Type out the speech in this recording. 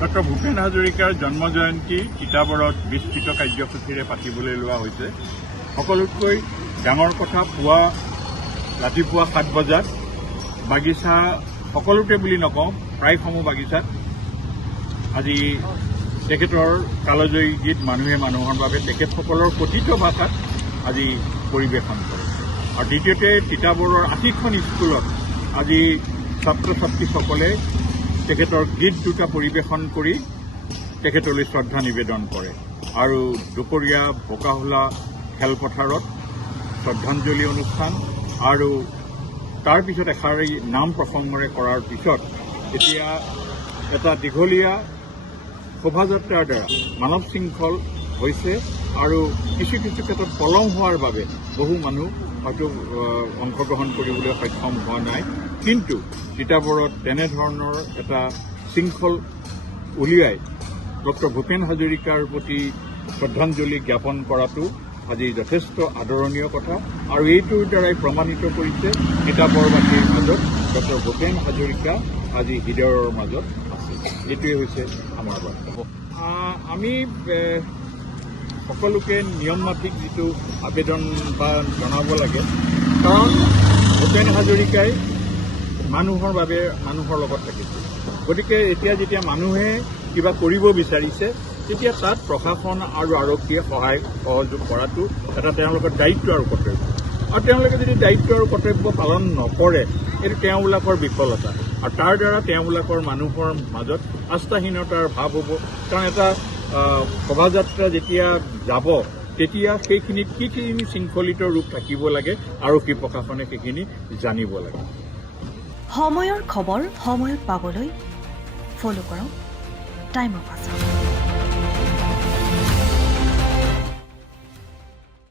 Doctor Bhupen হাজৰিকাৰ জন্ম জয়ন্তী তিতাবৰত বিস্তৃত কাৰ্যসূচীৰে পাতিবলৈ লোৱা হৈছে। সকলোতকৈ ডাঙৰ কথা পুৱা ৰাতিপুৱা 7 বজাত বাগিচা সকলোতে বুলি নকওঁ, প্ৰায়সমূহ বাগিচাত আজি তেখেতৰ কালজয়ী গীত মানুহে মানুহৰ বাবে তেখেতসকলৰ কথিত ভাষাত আজি পৰিৱেশন কৰে। আৰু দ্বিতীয়তে তিতাবৰৰ 80খন স্কুলত আজি ছাত্ৰ ছাত্ৰীসকলে তেখেতৰ গীত দুটা পৰিৱেশন কৰি তেখেতলৈ শ্ৰদ্ধা নিবেদন কৰে। আৰু দুপৰীয়া বোকাহোলা খেলপথাৰত শ্ৰদ্ধাঞ্জলি অনুষ্ঠান আৰু তাৰ পিছত এষাৰি নাম প্ৰসংগৰে কৰাৰ পিছত এতিয়া এটা দীঘলীয়া শোভাযাত্ৰাৰ দ্বাৰা মানৱ শৃংখল হৈছে আৰু কিছু কিছু ক্ষেত্ৰত পলম হোৱাৰ বাবে বহু মানুহ হয়তো অংশগ্ৰহণ কৰিবলৈ সক্ষম হোৱা নাই। কিন্তু তিতাবৰত তেনেধৰণৰ এটা শৃংখল উলিয়াই ডক্টৰ ভূপেন হাজৰিকাৰ প্ৰতি শ্ৰদ্ধাঞ্জলি জ্ঞাপন কৰাটো আজি যথেষ্ট আদৰণীয় কথা। আৰু এইটোৰ দ্বাৰাই প্ৰমাণিত কৰিছে তিতাবৰবাসীৰ মাজত ডক্টৰ ভূপেন হাজৰিকা আজি হৃদয়ৰ মাজত আছে। এইটোৱে হৈছে আমাৰ বাৰ্তা। আমি সকলোকে নিয়মমাফিক যিটো আবেদন বা জনাব লাগে, কাৰণ ভূপেন হাজৰিকাই মানুহৰ বাবে মানুহৰ লগত থাকিছিল। গতিকে এতিয়া যেতিয়া মানুহে কিবা কৰিব বিচাৰিছে তেতিয়া তাত প্ৰশাসন আৰু আৰক্ষীয়ে সহযোগ কৰাটো এটা তেওঁলোকৰ দায়িত্ব আৰু কৰ্তব্য। আৰু তেওঁলোকে যদি দায়িত্ব আৰু কৰ্তব্য পালন নকৰে এইটো তেওঁবিলাকৰ বিফলতা, আৰু তাৰ দ্বাৰা তেওঁবিলাকৰ মানুহৰ মাজত আস্থাহীনতাৰ ভাৱ হ'ব। কাৰণ এটা শোভাযাত্ৰা যেতিয়া যাব তেতিয়া সেইখিনিত কিখিনি শৃংখলিত ৰূপ থাকিব লাগে আৰক্ষী প্ৰশাসনে সেইখিনি জানিব লাগে। সময়ৰ খবৰ সময়ত পাবলৈ ফ'ল' কৰক টাইম অফ আছাম।